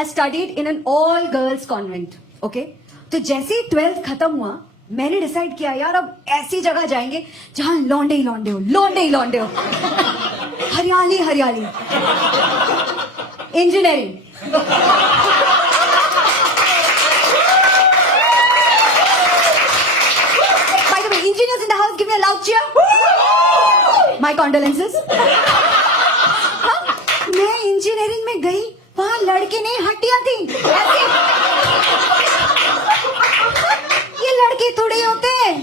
has studied in an all girls convent. Okay? तो जैसे ही 12th खत्म हुआ, मैंने डिसाइड किया यार अब ऐसी जगह जाएंगे जहां लौंडे ही लौंडे हो, लौंडे ही लौंडे हो, हरियाली हरियाली। Engineering. By the way, engineers in the house, give me a loud cheer. My condolences. हाँ, मैं इंजीनियरिंग में गई, वहां लड़के नहीं हड्डियां थी। ऐसे ये लड़के थोड़े होते हैं,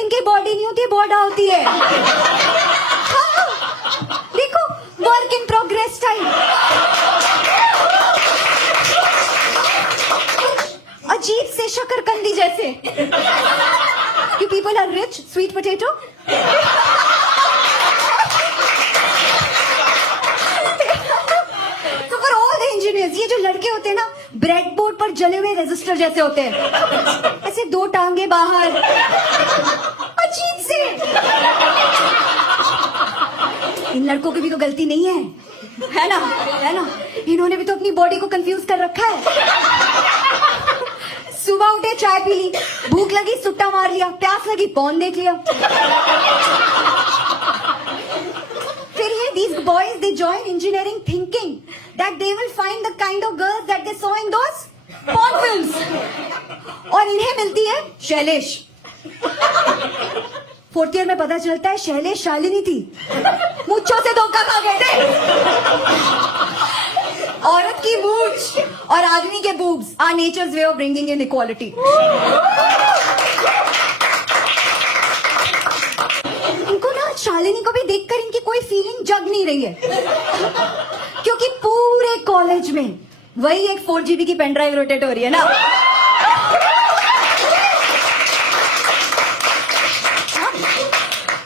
इनकी बॉडी नहीं होती, बॉडा होती है। हाँ, देखो वर्क इन प्रोग्रेस टाइम। अजीब से शकरकंदी जैसे। You people are rich, sweet potato. So for all the engineers, ये जो लड़के होते हैं ना, ब्रेड बोर्ड पर जले हुए रेजिस्टर जैसे होते हैं, ऐसे दो टांगे बाहर, अजीब से। इन लड़कों की भी तो गलती नहीं है ना? है ना? इन्होंने भी तो अपनी बॉडी को कंफ्यूज कर रखा है। सुबह उठे, चाय पी ली, भूख लगी सुट्टा मार लिया, प्यास लगी पॉर्न देख लिया। फिर ये these boys they join engineering thinking that they will find the kind of girls that they saw in those porn films, और इन्हें मिलती है शैलेश। 4th ईयर में पता चलता है शैलेश शालिनी थी, मुझको से धोखा खा गए थे। औरत की मूंछ और आदमी के boobs are nature's way of bringing in equality. इनको ना शालिनी को भी देखकर इनकी कोई फीलिंग जग नहीं रही है, क्योंकि पूरे कॉलेज में वही एक 4 GB की पेन ड्राइव रोटेट हो रही है ना।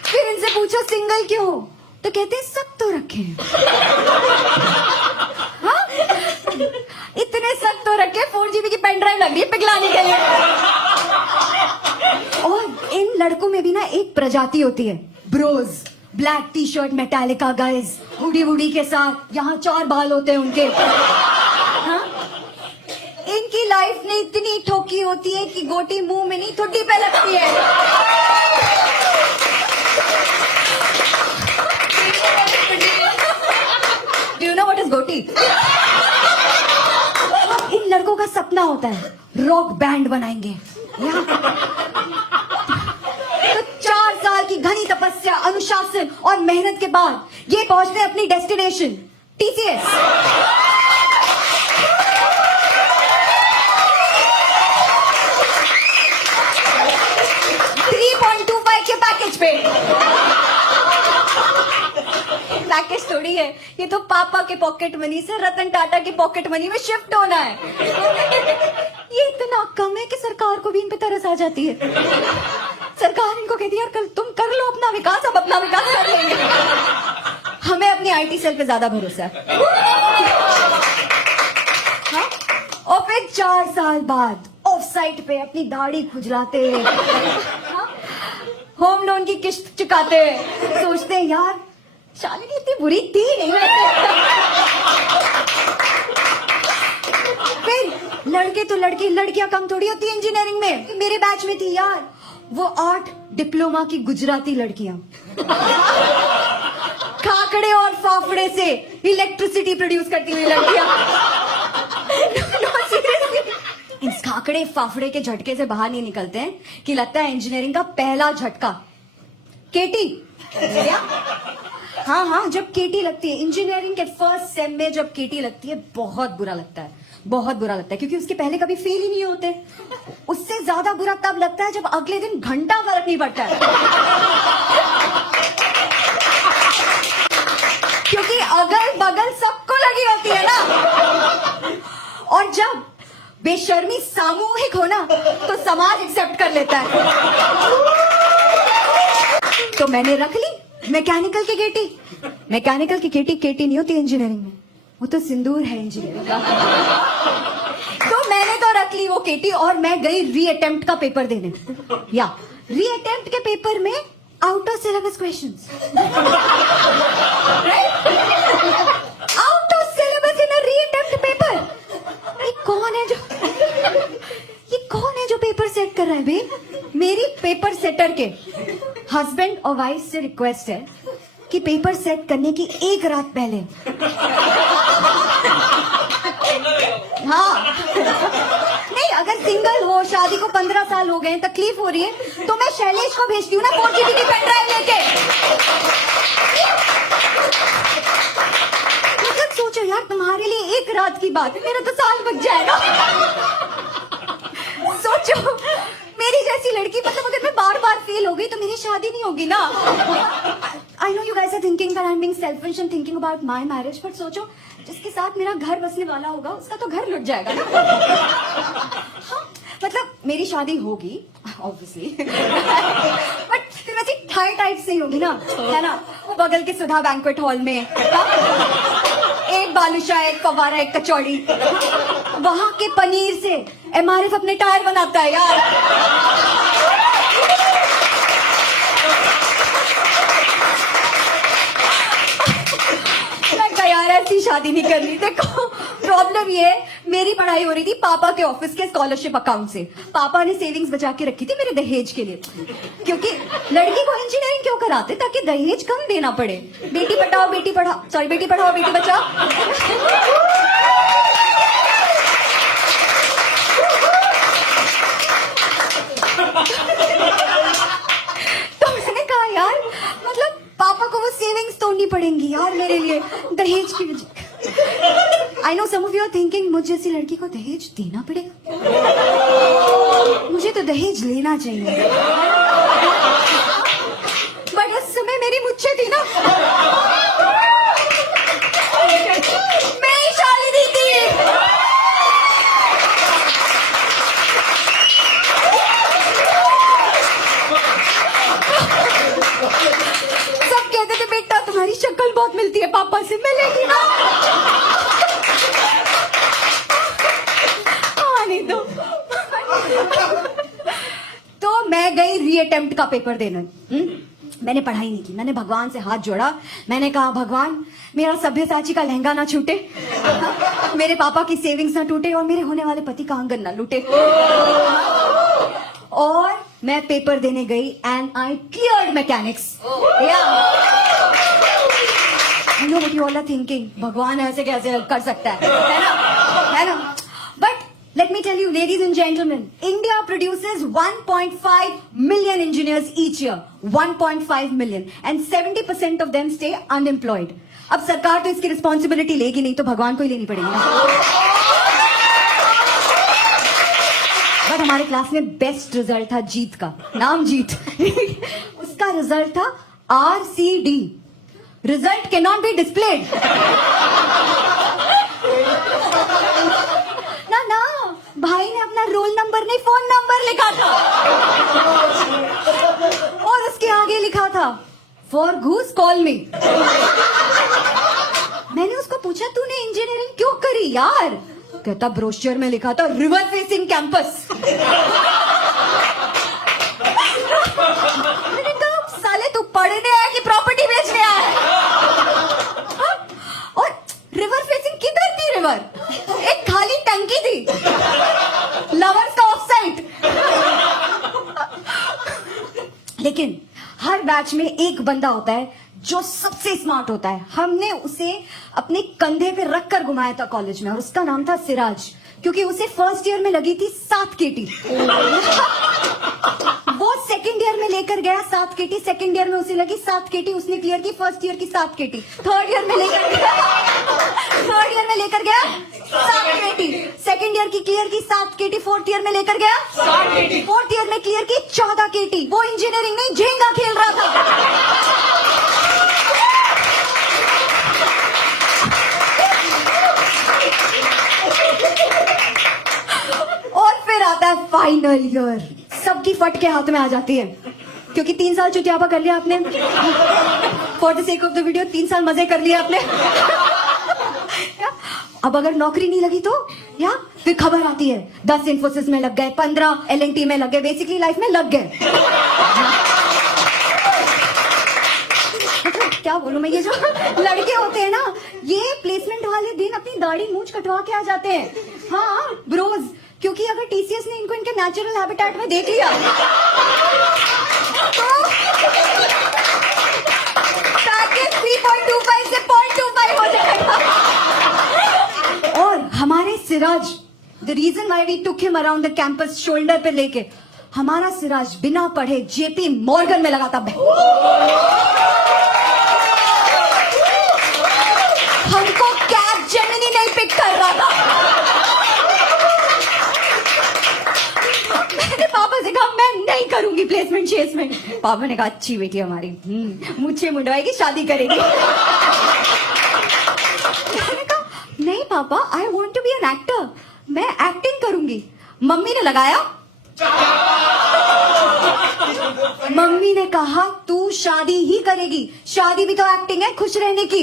फिर इनसे पूछो सिंगल क्यों, तो कहते हैं सब तो रखे हैं। इतने सख्त तो रखे 4 GB की पेन ड्राइव लग रही है पिघलाने के लिए। और इन लड़कों में भी ना एक प्रजाति होती है, bros, black T shirt Metallica guys, hoodie woody के साथ, यहाँ 4 बाल होते हैं उनके। हाँ? इनकी लाइफ ने इतनी ठोकी होती है कि गोटी मुंह में नहीं ठुड्डी पे लगती है। Do you know what is गोटी? इन लड़कों का सपना होता है रॉक बैंड बनाएंगे। तो 4 साल की घनी तपस्या, अनुशासन और मेहनत के बाद ये पहुंचते हैं अपनी डेस्टिनेशन TCS। 3.25 के पैकेज पे। पैकेज थोड़ी है ये, तो पापा के पॉकेट मनी से रतन टाटा के पॉकेट मनी में शिफ्ट होना है। ये इतना कम है कि सरकार को भी इन पे तरस आ जाती है। सरकार इनको कहती है यार कल तुम कर लो अपना विकास, अब अपना विकास कर लेंगे। हमें अपनी IT सेल पे ज्यादा भरोसा है। हाँ? और फिर 4 साल बाद ऑफ साइट पे अपनी दाढ़ी खुजलाते, हाँ? होम लोन की किस्त चुकाते, सोचते हैं यार शालिनी इतनी बुरी थी नहीं वैसे। फिर लड़के तो लड़के, लड़कियां कम थोड़ी होती है इंजीनियरिंग में। मेरे बैच में थी यार वो 8 डिप्लोमा की गुजराती लड़कियां, खाकड़े और फाफड़े से इलेक्ट्रिसिटी प्रोड्यूस करती हुई लड़कियां। इस खाकड़े फाफड़े के झटके से बाहर नहीं निकलते हैं कि लगता है इंजीनियरिंग का पहला झटका केटी। हाँ, जब केटी लगती है इंजीनियरिंग के फर्स्ट सेम में, जब केटी लगती है बहुत बुरा लगता है, बहुत बुरा लगता है, क्योंकि उसके पहले कभी फेल ही नहीं होते। उससे ज्यादा बुरा तब लगता है जब अगले दिन घंटा फर्क नहीं पड़ता है, क्योंकि अगल बगल सबको लगी होती है ना। और जब बेशर्मी सामूहिक हो ना, तो समाज एक्सेप्ट कर लेता है। तो मैंने रख ली मैकेनिकल की केटी। मैकेनिकल की केटी नहीं होती इंजीनियरिंग में, वो तो सिंदूर है इंजीनियरिंग का। तो मैंने तो रख ली वो केटी और मैं गई री अटेम्प्ट का पेपर देने। या री अटेम्प्ट के पेपर में out of syllabus questions, out of syllabus in a re attempt paper. कौन है जो ये कौन है जो पेपर सेट कर रहा है बे? मेरी पेपर सेटर के हस्बैंड और वाइफ से रिक्वेस्ट है कि पेपर सेट करने की एक रात पहले, हाँ नहीं, अगर सिंगल हो, शादी को 15 साल हो गए, तकलीफ हो रही है, तो मैं शैलेश को भेजती हूँ ना 4 GB की पेन ड्राइव लेके। मतलब सोचो यार, तुम्हारे लिए एक रात की बात है, मेरा तो साल बच जाएगा। सोचो मेरी जैसी लड़की, मतलब अगर मैं बार बार फेल हो गई तो मेरी शादी नहीं होगी ना। I know you guys are thinking that I am being selfish and thinking about my marriage, but सोचो जिसके साथ मेरा घर बसने वाला होगा उसका तो घर लुट जाएगा ना। हाँ, मतलब मेरी शादी होगी ऑब्वियसली, बट फिर वैसे थाई टाइप से ही होगी ना, है ना, बगल के सुधा बैंक्वेट हॉल में, एक बालूशाह, एक फवारा, एक कचौड़ी, वहां के पनीर से एमआरएफ अपने टायर बनाता है यार। यार ऐसी शादी नहीं करनी। देखो प्रॉब्लम ये है, मेरी पढ़ाई हो रही थी पापा के ऑफिस के स्कॉलरशिप अकाउंट से। पापा ने सेविंग्स बचा के रखी थी मेरे दहेज के लिए, क्योंकि लड़की को इंजीनियरिंग क्यों कराते, ताकि दहेज कम देना पड़े। बेटी बचाओ बेटी पढ़ाओ, सॉरी बेटी पढ़ाओ बेटी बचाओ। तो मैंने कहा यार, मतलब पापा को वो सेविंग्स तोड़नी पड़ेंगी यार मेरे लिए दहेज की वजह। I know some of you are thinking, मुझे जैसी लड़की को दहेज देना पड़ेगा? मुझे तो दहेज लेना चाहिए, बट उस समय मेरी मुच्छे थी ना, मैं ही शादी दी थी। सब कहते थे बेटा तुम्हारी शक्ल बहुत मिलती है पापा से, मैं लेगी ना। नहीं तो मैं गई री अटेम्प्ट का पेपर देने। मैंने पढ़ाई नहीं की, मैंने भगवान से हाथ जोड़ा, मैंने कहा भगवान मेरा सभ्यसाची का लहंगा ना छूटे, मेरे पापा की सेविंग्स ना टूटे और मेरे होने वाले पति का आंगन ना लूटे। और मैं पेपर देने गई and I cleared mechanics. I know what you all are thinking, भगवान ऐसे कैसे कर सकता है ना? But let me tell you, ladies and gentlemen, India produces 1.5 million engineers each year, 1.5 million, and 70% of them stay unemployed. अब सरकार तो इसकी रिस्पॉन्सिबिलिटी लेगी नहीं, तो भगवान को ही लेनी पड़ेगी ना। बट हमारे क्लास में बेस्ट रिजल्ट था जीत का, नाम जीत। उसका रिजल्ट था RCD, result can not be displayed. ना भाई ने अपना रोल नंबर नहीं फोन नंबर लिखा था, और उसके आगे लिखा था फॉर घूस कॉल मी। मैंने उसको पूछा तूने इंजीनियरिंग क्यों करी यार? कहता ब्रोशर में लिखा था रिवर फेसिंग कैंपस। मैंने कहा साले तू पढ़ने आया कि प्रॉपर्टी बेचने आया है? और रिवर फेसिंग किधर थी? रिवर एक खाली टंकी थी, लवर्स का ऑफ साइट। लेकिन हर बैच में एक बंदा होता है जो सबसे स्मार्ट होता है। हमने उसे अपने कंधे पे रखकर घुमाया था कॉलेज में, और उसका नाम था सिराज, क्योंकि उसे फर्स्ट ईयर में लगी थी 7 केटी। वो सेकंड ईयर में लेकर गया 7 केटी, सेकंड ईयर में उसे लगी 7 केटी, उसने क्लियर की फर्स्ट ईयर की 7 केटी, थर्ड ईयर में लेकर गया 7 केटी, सेकंड ईयर की क्लियर की 7 केटी, फोर्थ ईयर में लेकर गया 7 केटी, फोर्थ ईयर में क्लियर की 14 केटी। वो इंजीनियरिंग नहीं झेंगा खेल रहा था। और फिर आता है फाइनल ईयर, सबकी फट के हाथ में आ जाती है, क्योंकि 3 साल चुतियापा कर लिया आपने, for the sake of the video 3 साल मजे कर लिए आपने। अब अगर नौकरी नहीं लगी तो या फिर खबर आती है 10 इन्फोसिस में लग गए, 15 LNT में लग गए, बेसिकली लाइफ में लग गए। क्या बोलूं मैं, ये जो लड़के होते हैं ना, ये प्लेसमेंट वाले दिन अपनी दाढ़ी मूंछ कटवा के आ जाते हैं। हाँ ब्रोज, क्योंकि अगर टीसीएस ने इनको इनके नेचुरल हैबिटेट में देख लिया तो पैकेज 3.25 से 0.25 हो जाएगा। और हमारे Siraj, the reason why we took him around the campus shoulder पे लेके, हमारा सिराज बिना पढ़े जेपी मॉर्गन में लगाता हमको कैब जेमिनी नहीं पिक कर रहा था। मैंने पापा से कहा मैं नहीं करूंगी प्लेसमेंट शेसमेंट। पापा ने कहा अच्छी बेटी हमारी, मुझे मुंडवाएगी, शादी करेगी। मैंने कहा नहीं पापा, I want to be an actor, मैं एक्टिंग करूंगी। मम्मी ने लगाया, मम्मी ने कहा तू शादी ही करेगी, शादी भी तो एक्टिंग है खुश रहने की।